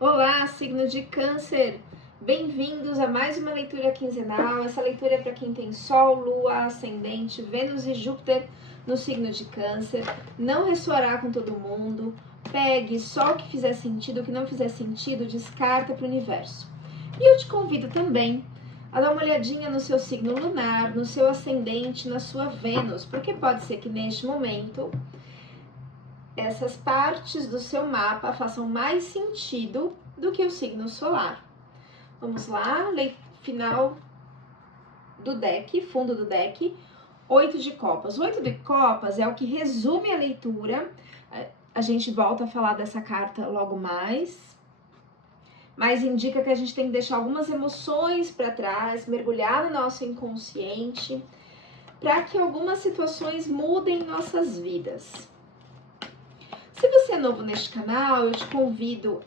Olá, signo de Câncer! Bem-vindos a mais uma leitura quinzenal. Essa leitura é para quem tem Sol, Lua, Ascendente, Vênus e Júpiter no signo de Câncer. Não ressoará com todo mundo. Pegue só o que fizer sentido, o que não fizer sentido, descarta para o universo. E eu te convido também a dar uma olhadinha no seu signo lunar, no seu ascendente, na sua Vênus, porque pode ser que neste momento essas partes do seu mapa façam mais sentido do que o signo solar. Vamos lá, final do deck, fundo do deck, 8 de copas. O 8 de copas é o que resume a leitura. A gente volta a falar dessa carta logo mais, mas indica que a gente tem que deixar algumas emoções para trás, mergulhar no nosso inconsciente, para que algumas situações mudem nossas vidas. Se você é novo neste canal, eu te convido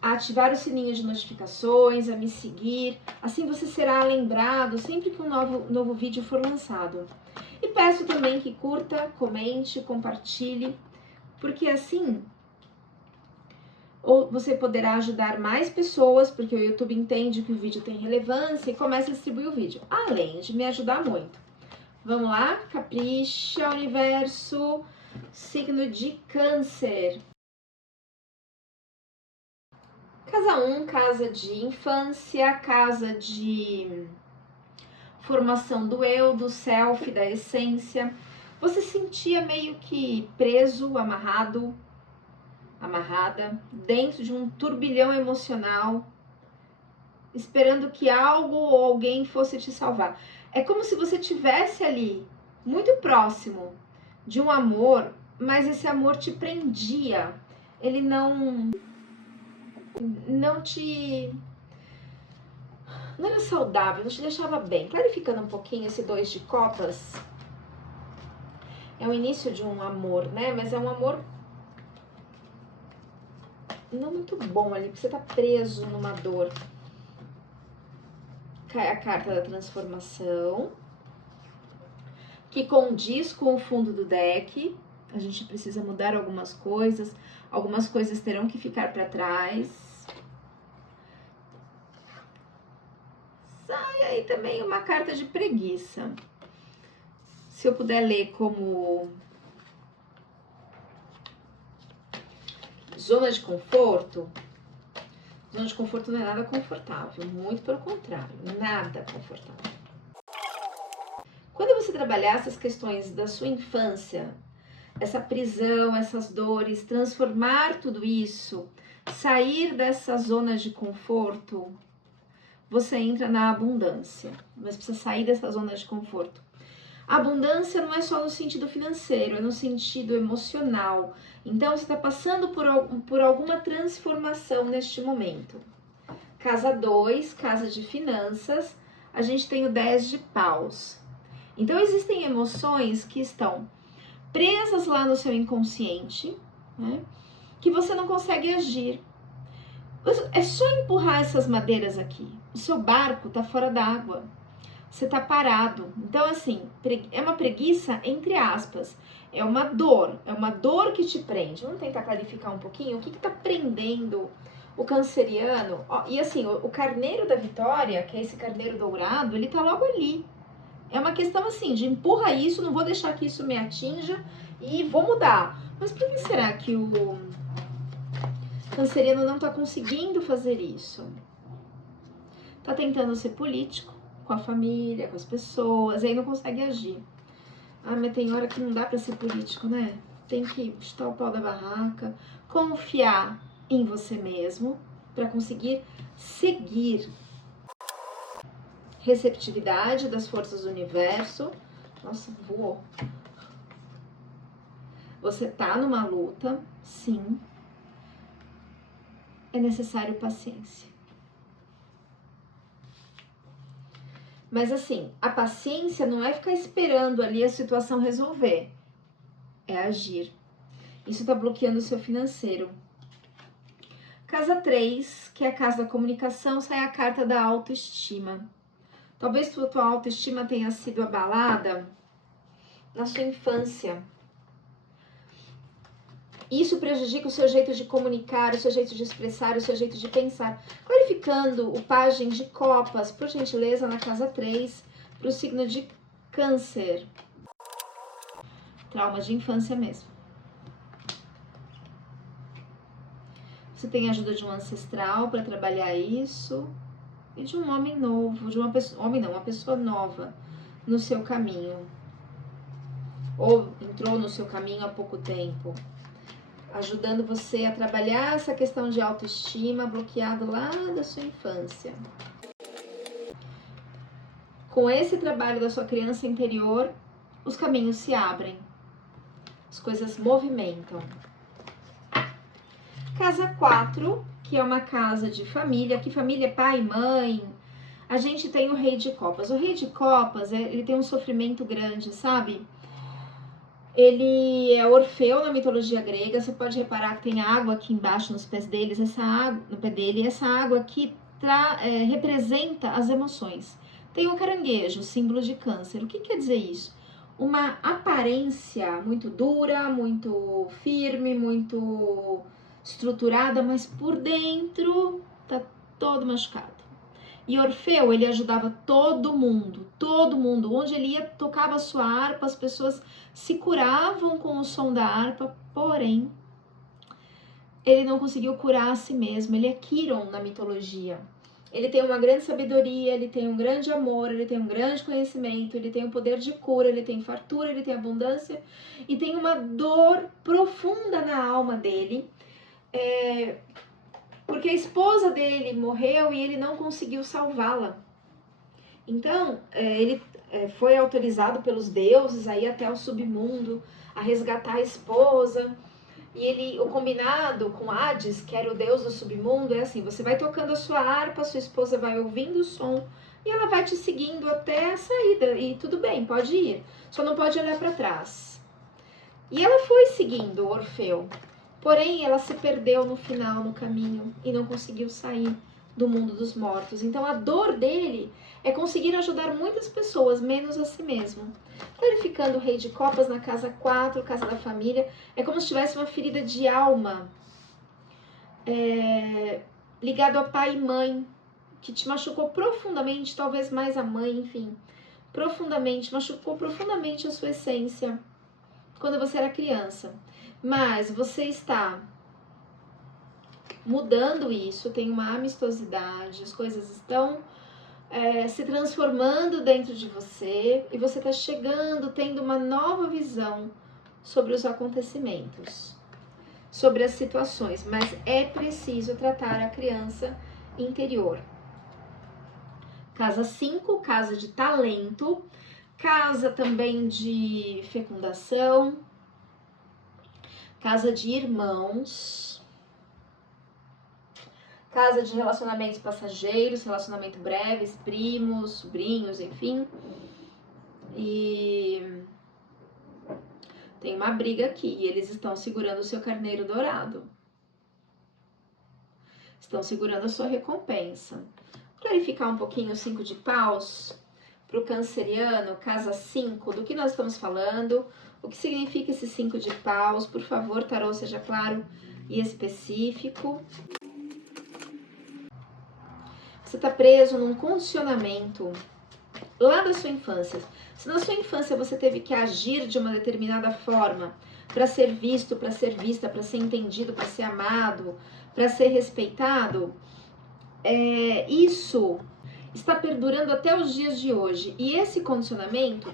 a ativar o sininho de notificações, a me seguir, assim você será lembrado sempre que um novo vídeo for lançado. E peço também que curta, comente, compartilhe, porque assim você poderá ajudar mais pessoas, porque o YouTube entende que o vídeo tem relevância e começa a distribuir o vídeo, além de me ajudar muito. Vamos lá? Capricha, universo, signo de Câncer. Casa 1, casa de infância, casa de formação do eu, do self, da essência. Você se sentia meio que preso, amarrada, dentro de um turbilhão emocional, esperando que algo ou alguém fosse te salvar. É como se você tivesse ali, muito próximo de um amor, mas esse amor te prendia. Ele não era saudável, não te deixava bem. Clarificando um pouquinho esse 2 de copas, é o início de um amor, né? Mas é um amor não muito bom ali, porque você tá preso numa dor. Cai a carta da transformação, que condiz com o fundo do deck. A gente precisa mudar algumas coisas terão que ficar para trás. Sai aí também uma carta de preguiça. Se eu puder ler como zona de conforto, zona de conforto não é nada confortável, muito pelo contrário, nada confortável. Quando você trabalhar essas questões da sua infância, essa prisão, essas dores, transformar tudo isso, sair dessa zona de conforto, você entra na abundância, mas precisa sair dessa zona de conforto. A abundância não é só no sentido financeiro, é no sentido emocional. Então, você está passando por alguma transformação neste momento. Casa 2, casa de finanças, a gente tem o 10 de paus. Então, existem emoções que estão presas lá no seu inconsciente, né, que você não consegue agir. É só empurrar essas madeiras aqui. O seu barco está fora d'água. Você está parado. Então, assim, é uma preguiça entre aspas. É uma dor que te prende. Vamos tentar clarificar um pouquinho o que está prendendo o canceriano. E assim, o carneiro da vitória, que é esse carneiro dourado, ele tá logo ali. É uma questão assim, de empurra isso, não vou deixar que isso me atinja e vou mudar. Mas por que será que o canceriano não tá conseguindo fazer isso? Tá tentando ser político, com a família, com as pessoas, e aí não consegue agir. Ah, mas tem hora que não dá para ser político, né? Tem que chutar o pau da barraca, confiar em você mesmo para conseguir seguir. Receptividade das forças do universo. Nossa, voou. Você tá numa luta, sim. É necessário paciência. Mas assim, a paciência não é ficar esperando ali a situação resolver. É agir. Isso tá bloqueando o seu financeiro. Casa 3, que é a casa da comunicação, sai a carta da autoestima. Talvez tua autoestima tenha sido abalada na sua infância. Isso prejudica o seu jeito de comunicar, o seu jeito de expressar, o seu jeito de pensar. Clarificando o pajem de copas, por gentileza, na casa 3, para o signo de câncer. Trauma de infância mesmo. Você tem a ajuda de um ancestral para trabalhar isso. E de um homem novo, de uma pessoa, uma pessoa nova no seu caminho. Ou entrou no seu caminho há pouco tempo. Ajudando você a trabalhar essa questão de autoestima bloqueado lá da sua infância. Com esse trabalho da sua criança interior, os caminhos se abrem. As coisas movimentam. Casa 4, que é uma casa de família. Que família é pai, mãe. A gente tem o Rei de Copas. O Rei de Copas, ele tem um sofrimento grande, sabe? Ele é Orfeu na mitologia grega. Você pode reparar que tem água aqui embaixo nos pés deles, no pé dele. Essa água aqui representa as emoções. Tem o caranguejo, símbolo de câncer. O que quer dizer isso? Uma aparência muito dura, muito firme, muito estruturada, mas por dentro tá todo machucado. E Orfeu, ele ajudava todo mundo. Onde ele ia, tocava a sua harpa, as pessoas se curavam com o som da harpa, porém, ele não conseguiu curar a si mesmo. Ele é Quiron na mitologia. Ele tem uma grande sabedoria, ele tem um grande amor, ele tem um grande conhecimento, ele tem o poder de cura, ele tem fartura, ele tem abundância e tem uma dor profunda na alma dele, porque a esposa dele morreu e ele não conseguiu salvá-la. Então, ele foi autorizado pelos deuses aí até o submundo a resgatar a esposa. E o combinado com Hades, que era o deus do submundo, é assim: você vai tocando a sua harpa, sua esposa vai ouvindo o som e ela vai te seguindo até a saída. E tudo bem, pode ir, só não pode olhar para trás. E ela foi seguindo Orfeu, porém ela se perdeu no final, no caminho, e não conseguiu sair do mundo dos mortos. Então a dor dele é conseguir ajudar muitas pessoas, menos a si mesmo. Clarificando o Rei de Copas na casa 4, casa da família, é como se tivesse uma ferida de alma ligado a pai e mãe, que te machucou profundamente, talvez mais a mãe, enfim, machucou profundamente a sua essência quando você era criança. Mas você está mudando isso, tem uma amistosidade, as coisas estão se transformando dentro de você e você está chegando, tendo uma nova visão sobre os acontecimentos, sobre as situações, mas é preciso tratar a criança interior. Casa 5, casa de talento, casa também de fecundação, casa de irmãos, casa de relacionamentos passageiros, relacionamento breves, primos, sobrinhos, enfim. E tem uma briga aqui, e eles estão segurando o seu carneiro dourado. Estão segurando a sua recompensa. Vou clarificar um pouquinho o 5 de paus para o canceriano, casa 5, do que nós estamos falando, o que significa esse 5 de paus. Por favor, tarô, seja claro e específico. Você está preso num condicionamento lá da sua infância. Se na sua infância você teve que agir de uma determinada forma para ser visto, para ser vista, para ser entendido, para ser amado, para ser respeitado, isso está perdurando até os dias de hoje. E esse condicionamento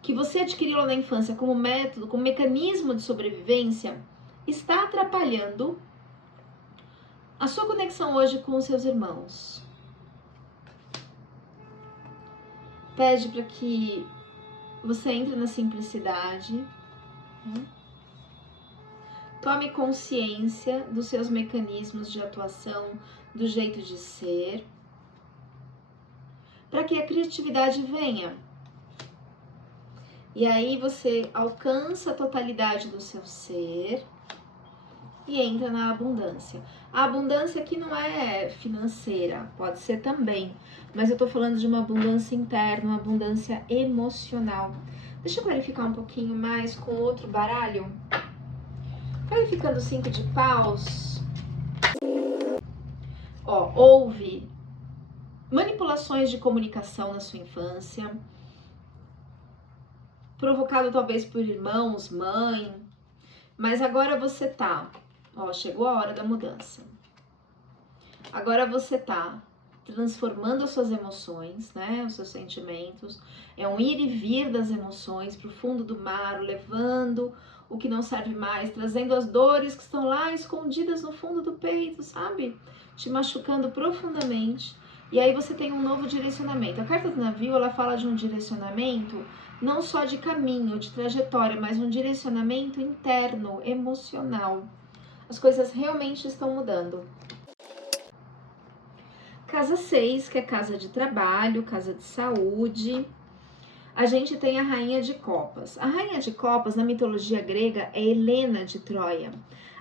que você adquiriu lá na infância como método, como mecanismo de sobrevivência, está atrapalhando a sua conexão hoje com os seus irmãos. Pede para que você entre na simplicidade, tome consciência dos seus mecanismos de atuação, do jeito de ser, para que a criatividade venha. E aí você alcança a totalidade do seu ser e entra na abundância. A abundância aqui não é financeira, pode ser também, mas eu tô falando de uma abundância interna, uma abundância emocional. Deixa eu clarificar um pouquinho mais com outro baralho. Clarificando o 5 de paus. Ó, houve manipulações de comunicação na sua infância, provocado talvez por irmãos, mãe, mas agora você tá, ó, chegou a hora da mudança. Agora você tá transformando as suas emoções, né, os seus sentimentos, é um ir e vir das emoções pro fundo do mar, levando o que não serve mais, trazendo as dores que estão lá escondidas no fundo do peito, sabe? Te machucando profundamente. E aí você tem um novo direcionamento. A carta do navio, ela fala de um direcionamento não só de caminho, de trajetória, mas um direcionamento interno, emocional. As coisas realmente estão mudando. Casa 6, que é casa de trabalho, casa de saúde. A gente tem a Rainha de Copas. A Rainha de Copas, na mitologia grega, é Helena de Troia.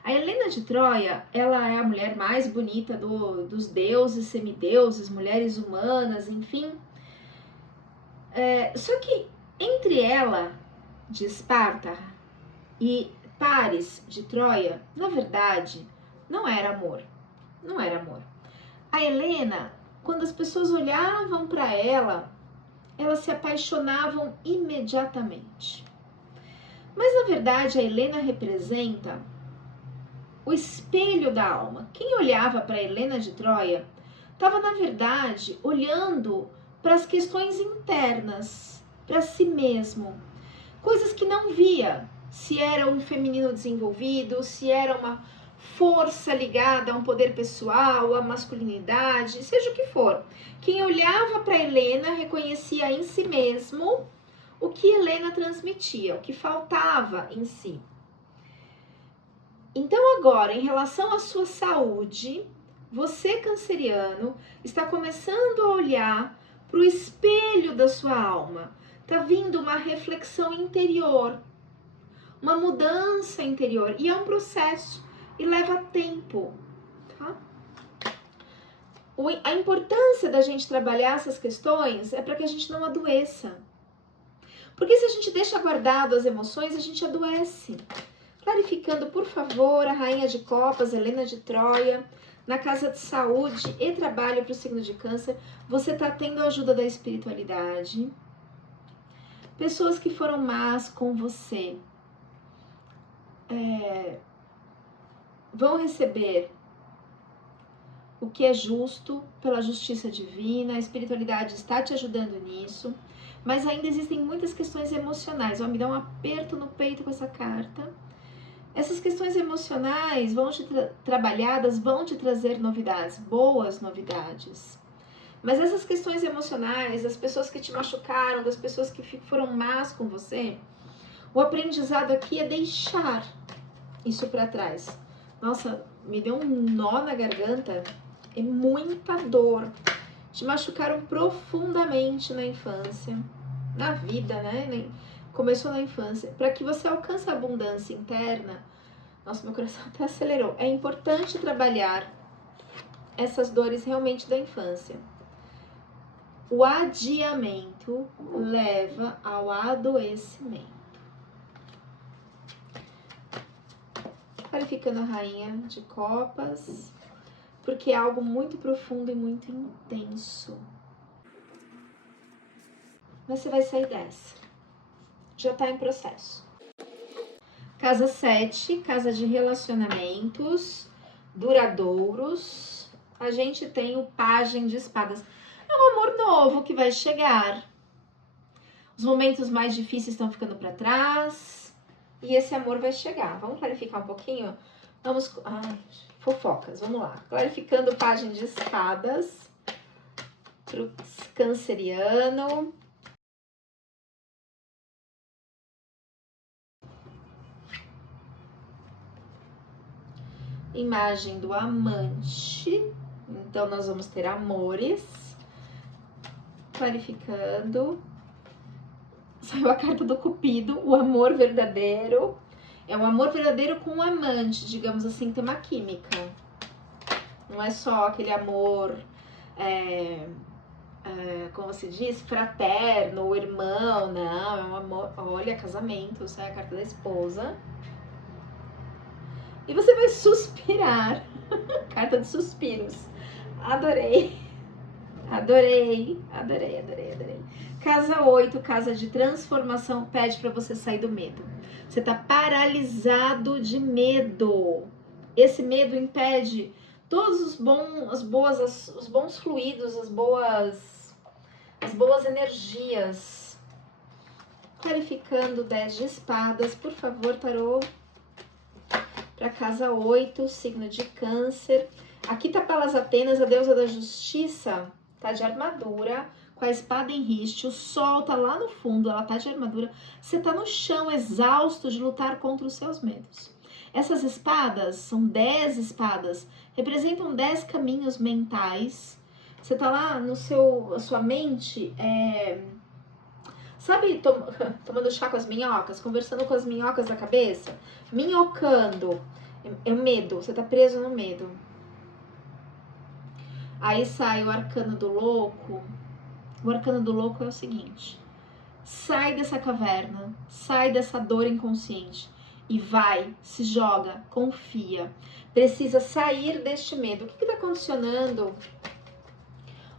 A Helena de Troia, ela é a mulher mais bonita dos deuses, semideuses, mulheres humanas, enfim. Só que entre ela, de Esparta, e Paris, de Troia, na verdade, não era amor. Não era amor. A Helena, quando as pessoas olhavam para ela, elas se apaixonavam imediatamente. Mas na verdade a Helena representa o espelho da alma. Quem olhava para Helena de Troia estava na verdade olhando para as questões internas, para si mesmo, coisas que não via, se era um feminino desenvolvido, se era uma força ligada a um poder pessoal, a masculinidade, seja o que for. Quem olhava para Helena reconhecia em si mesmo o que Helena transmitia, o que faltava em si. Então agora, em relação à sua saúde, você canceriano está começando a olhar para o espelho da sua alma. Está vindo uma reflexão interior, uma mudança interior, e é um processo e leva tempo, tá? A importância da gente trabalhar essas questões é para que a gente não adoeça. Porque se a gente deixa guardado as emoções, a gente adoece. Clarificando, por favor, a Rainha de Copas, Helena de Troia, na casa de saúde e trabalho para o signo de Câncer, você está tendo a ajuda da espiritualidade. Pessoas que foram más com você vão receber o que é justo pela justiça divina, a espiritualidade está te ajudando nisso, mas ainda existem muitas questões emocionais. Ó, me dá um aperto no peito com essa carta. Essas questões emocionais vão te trabalhadas, vão te trazer novidades, boas novidades. Mas essas questões emocionais, das pessoas que te machucaram, das pessoas que foram más com você, o aprendizado aqui é deixar isso para trás. Nossa, me deu um nó na garganta, é muita dor. Te machucaram profundamente na infância, na vida, né? Começou na infância. Para que você alcance a abundância interna, nossa, meu coração até acelerou. É importante trabalhar essas dores realmente da infância. O adiamento leva ao adoecimento. Clarificando a Rainha de Copas, porque é algo muito profundo e muito intenso. Mas você vai sair dessa. Já está em processo. Casa 7, casa de relacionamentos duradouros. A gente tem o Pajem de Espadas. É um amor novo que vai chegar. Os momentos mais difíceis estão ficando para trás. E esse amor vai chegar. Vamos clarificar um pouquinho? Vamos... Ai, fofocas, vamos lá. Clarificando o Pajem de Espadas para o canceriano. Imagem do amante. Então, nós vamos ter amores. Clarificando. Saiu a carta do Cupido, o amor verdadeiro. É um amor verdadeiro com um amante, digamos assim, tem uma química. Não é só aquele amor, como se diz, fraterno, irmão, não. É um amor, olha, casamento, sai a carta da esposa. E você vai suspirar. Carta de suspiros. Adorei. Adorei, adorei, adorei, adorei. Casa 8, casa de transformação, pede para você sair do medo. Você tá paralisado de medo. Esse medo impede todos os bons fluidos, as boas energias. Clarificando 10 de espadas, por favor, tarô. Para casa 8, signo de Câncer. Aqui tá Palas Atenas, a deusa da justiça, tá de armadura, com a espada em riste, o sol tá lá no fundo, ela tá de armadura. Você tá no chão, exausto de lutar contra os seus medos. Essas espadas, são 10 espadas, representam 10 caminhos mentais. Você tá lá no a sua mente, sabe, tomando chá com as minhocas, conversando com as minhocas da cabeça, minhocando, é medo, você tá preso no medo. Aí sai o arcano do louco. O arcano do louco é o seguinte: sai dessa caverna, sai dessa dor inconsciente e vai, se joga, confia. Precisa sair deste medo. O que está condicionando?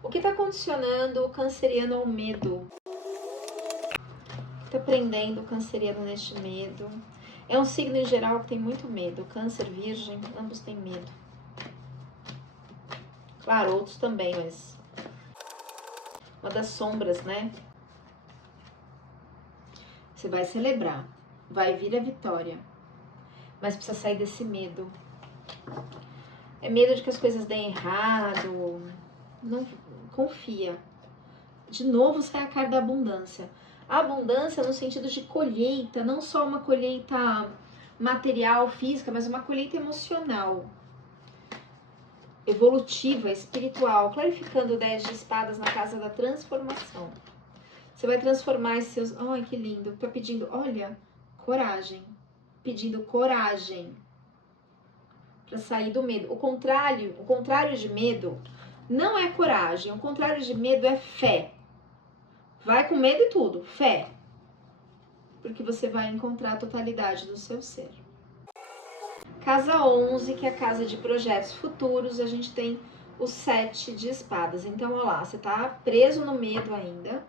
O que está condicionando o canceriano ao medo? Está prendendo o canceriano neste medo. É um signo em geral que tem muito medo. Câncer, Virgem, ambos têm medo. Claro, outros também, mas uma das sombras, né? Você vai celebrar, vai vir a vitória, mas precisa sair desse medo. É medo de que as coisas deem errado. Não confia. De novo sai a carta da abundância. A abundância no sentido de colheita, não só uma colheita material, física, mas uma colheita emocional, evolutiva, espiritual, clarificando 10 de espadas na casa da transformação. Você vai transformar esses seus... Ai, que lindo. Tá pedindo, olha, coragem. Pedindo coragem para sair do medo. O contrário de medo não é coragem. O contrário de medo é fé. Vai com medo e tudo, fé. Porque você vai encontrar a totalidade do seu ser. Casa 11, que é a casa de projetos futuros, a gente tem o 7 de espadas. Então, olha lá, você tá preso no medo ainda.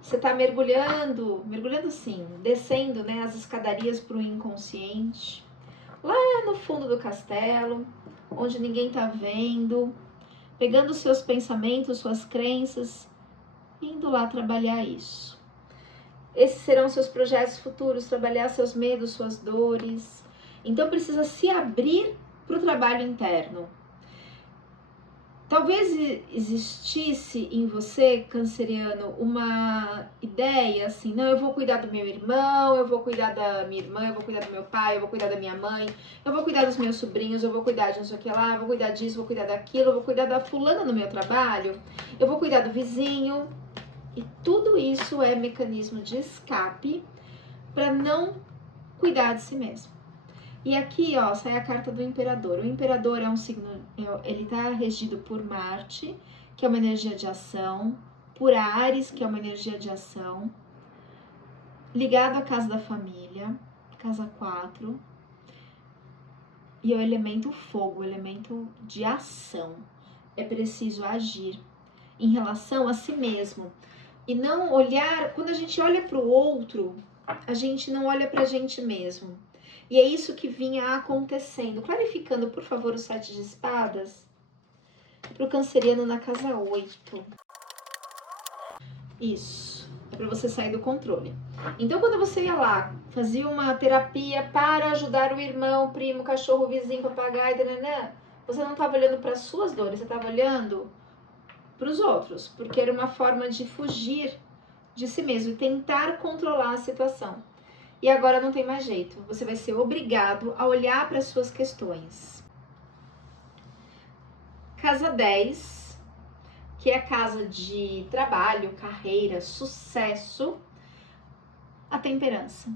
Você tá mergulhando sim, descendo, né, as escadarias para o inconsciente. Lá no fundo do castelo, onde ninguém tá vendo. Pegando seus pensamentos, suas crenças, indo lá trabalhar isso. Esses serão seus projetos futuros, trabalhar seus medos, suas dores. Então precisa se abrir para o trabalho interno. Talvez existisse em você, canceriano, uma ideia assim, não, eu vou cuidar do meu irmão, eu vou cuidar da minha irmã, eu vou cuidar do meu pai, eu vou cuidar da minha mãe, eu vou cuidar dos meus sobrinhos, eu vou cuidar de não sei o que lá, eu vou cuidar disso, vou cuidar daquilo, eu vou cuidar da fulana no meu trabalho, eu vou cuidar do vizinho. E tudo isso é mecanismo de escape para não cuidar de si mesmo. E aqui, ó, sai a carta do imperador. O imperador é um signo, ele tá regido por Marte, que é uma energia de ação, por Áries, que é uma energia de ação, ligado à casa da família, casa 4, e é o elemento fogo, o elemento de ação. É preciso agir em relação a si mesmo. E não olhar, quando a gente olha para o outro, a gente não olha para a gente mesmo. E é isso que vinha acontecendo. Clarificando, por favor, o 7 de espadas para o canceriano na casa 8. Isso. É para você sair do controle. Então, quando você ia lá, fazia uma terapia para ajudar o irmão, o primo, o cachorro, o vizinho, papagaio, você não estava olhando para as suas dores, você estava olhando para os outros, porque era uma forma de fugir de si mesmo e tentar controlar a situação. E agora não tem mais jeito, você vai ser obrigado a olhar para as suas questões. Casa 10, que é a casa de trabalho, carreira, sucesso, a temperança.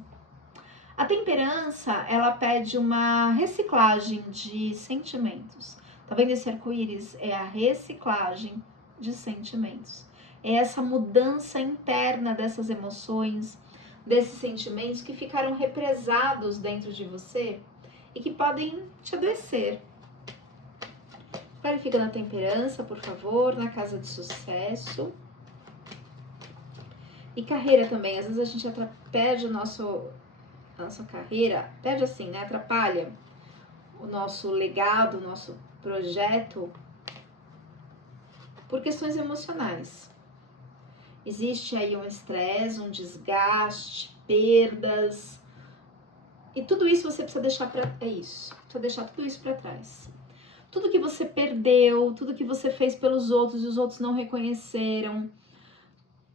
A temperança, ela pede uma reciclagem de sentimentos. Tá vendo esse arco-íris? É a reciclagem de sentimentos. É essa mudança interna dessas emoções, desses sentimentos que ficaram represados dentro de você e que podem te adoecer. Clarifica na temperança, por favor, na casa de sucesso. E carreira também, às vezes a gente perde a nossa carreira, perde assim, né? Atrapalha o nosso legado, o nosso projeto por questões emocionais. Existe aí um estresse, um desgaste, perdas, e tudo isso você precisa deixar precisa deixar tudo isso para trás. Tudo que você perdeu, tudo que você fez pelos outros e os outros não reconheceram,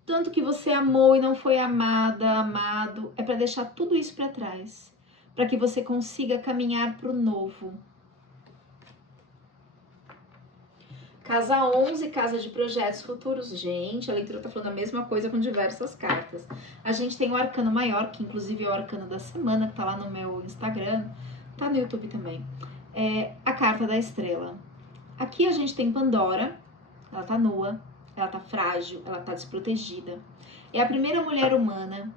tanto que você amou e não foi amado, é para deixar tudo isso para trás, para que você consiga caminhar para o novo. Casa 11, casa de projetos futuros. Gente, a leitura tá falando a mesma coisa com diversas cartas. A gente tem o arcano maior, que inclusive é o arcano da semana, que tá lá no meu Instagram, tá no YouTube também. É a carta da estrela. Aqui a gente tem Pandora, ela tá nua, ela tá frágil, ela tá desprotegida. É a primeira mulher humana,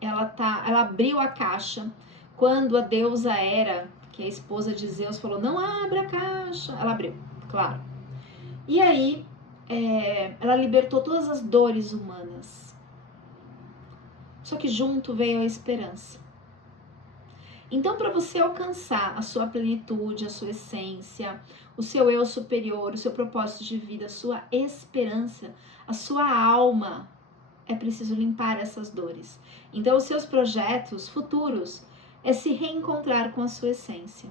ela abriu a caixa quando a deusa Hera, que é a esposa de Zeus, falou: não abra a caixa. Ela abriu, claro. E aí, ela libertou todas as dores humanas. Só que junto veio a esperança. Então, para você alcançar a sua plenitude, a sua essência, o seu eu superior, o seu propósito de vida, a sua esperança, a sua alma, é preciso limpar essas dores. Então, os seus projetos futuros é se reencontrar com a sua essência.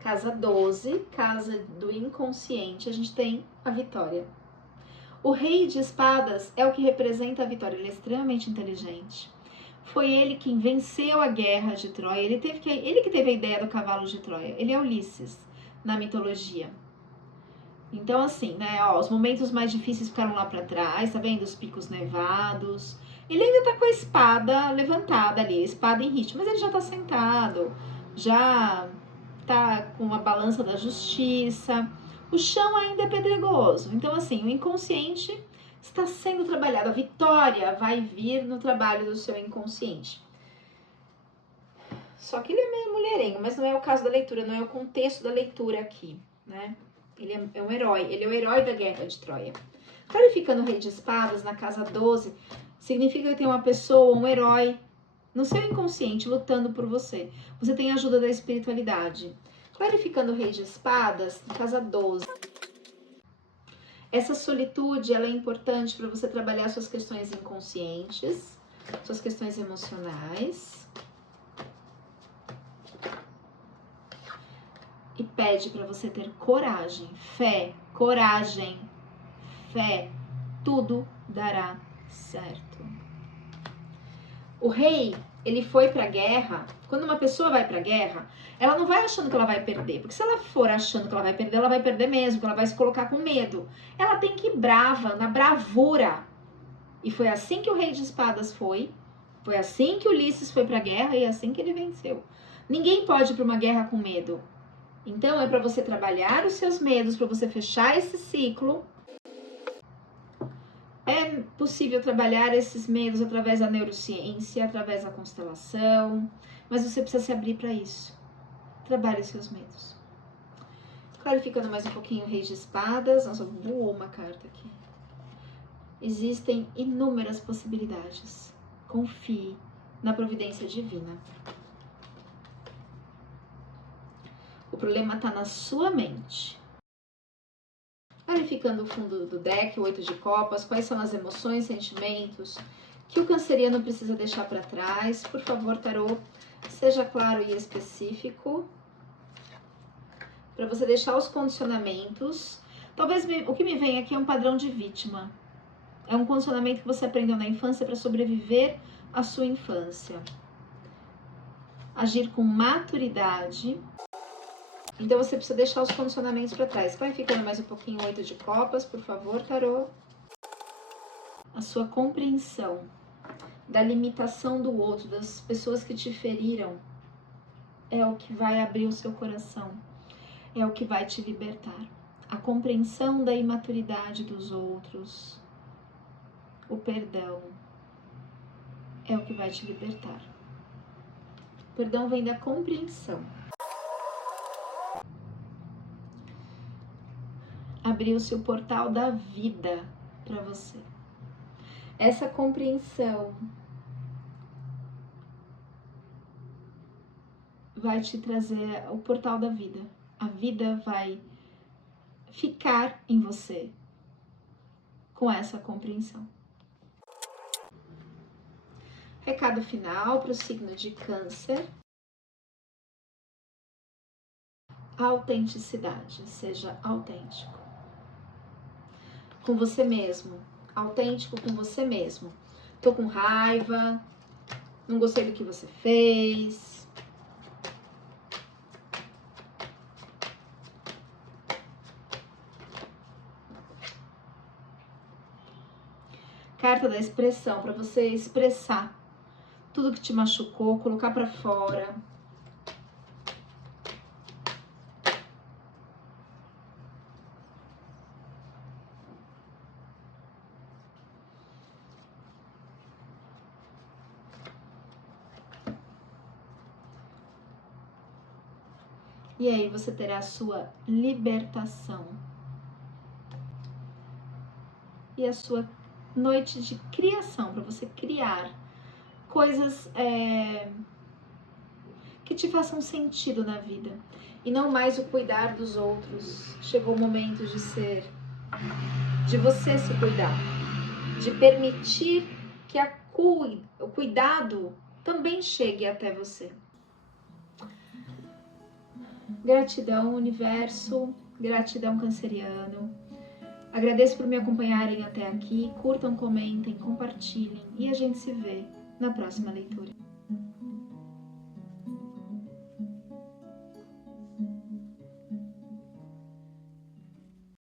Casa 12, casa do inconsciente, a gente tem a vitória. O rei de espadas é o que representa a vitória, ele é extremamente inteligente. Foi ele quem venceu a guerra de Troia, ele que teve a ideia do cavalo de Troia, ele é Ulisses na mitologia. Então assim, né, os momentos mais difíceis ficaram lá para trás, tá vendo? Os picos nevados. Ele ainda tá com a espada levantada ali, a espada em ritmo, mas ele já tá sentado, já tá com a balança da justiça. O chão ainda é pedregoso. Então, assim, o inconsciente está sendo trabalhado. A vitória vai vir no trabalho do seu inconsciente. Só que ele é meio mulherengo, mas não é o caso da leitura, não é o contexto da leitura aqui, né? Ele é um herói, ele é o herói da guerra de Troia. Clarificando o rei de espadas na casa 12, significa que tem uma pessoa, um herói, no seu inconsciente lutando por você. Você tem a ajuda da espiritualidade. Clarificando o rei de espadas, casa 12. Essa solitude, ela é importante para você trabalhar suas questões inconscientes, suas questões emocionais. E pede para você ter coragem, fé, coragem, fé. Tudo dará certo. O rei, ele foi para a guerra. Quando uma pessoa vai para a guerra, ela não vai achando que ela vai perder, porque se ela for achando que ela vai perder mesmo, que ela vai se colocar com medo. Ela tem que ir brava, na bravura. E foi assim que o rei de espadas foi assim que Ulisses foi para a guerra e é assim que ele venceu. Ninguém pode ir para uma guerra com medo. Então é para você trabalhar os seus medos, para você fechar esse ciclo. É possível trabalhar esses medos através da neurociência, através da constelação, mas você precisa se abrir para isso. Trabalhe os seus medos. Clarificando mais um pouquinho o rei de espadas. Nossa, voou uma carta aqui. Existem inúmeras possibilidades. Confie na providência divina. O problema está na sua mente. Clarificando o fundo do deck, o 8 de copas, quais são as emoções, sentimentos que o canceriano precisa deixar para trás. Por favor, tarô, seja claro e específico. Para você deixar os condicionamentos. Talvez o que me vem aqui é um padrão de vítima. É um condicionamento que você aprendeu na infância para sobreviver à sua infância. Agir com maturidade. Então você precisa deixar os condicionamentos para trás. Vai ficando mais um pouquinho 8 de copas, por favor, tarô. A sua compreensão da limitação do outro, das pessoas que te feriram, é o que vai abrir o seu coração, é o que vai te libertar. A compreensão da imaturidade dos outros, o perdão, é o que vai te libertar. Perdão vem da compreensão. Abriu-se o portal da vida para você. Essa compreensão vai te trazer o portal da vida. A vida vai ficar em você com essa compreensão. Recado final para o signo de Câncer. Autenticidade, seja autêntico. Com você mesmo, autêntico com você mesmo. Tô com raiva, não gostei do que você fez. Carta da expressão, para você expressar tudo que te machucou, colocar para fora. E aí você terá a sua libertação. E a sua noite de criação, para você criar coisas que te façam sentido na vida. E não mais o cuidar dos outros. Chegou o momento de você se cuidar. De permitir que o cuidado também chegue até você. Gratidão, universo, gratidão, canceriano. Agradeço por me acompanharem até aqui. Curtam, comentem, compartilhem e a gente se vê na próxima leitura.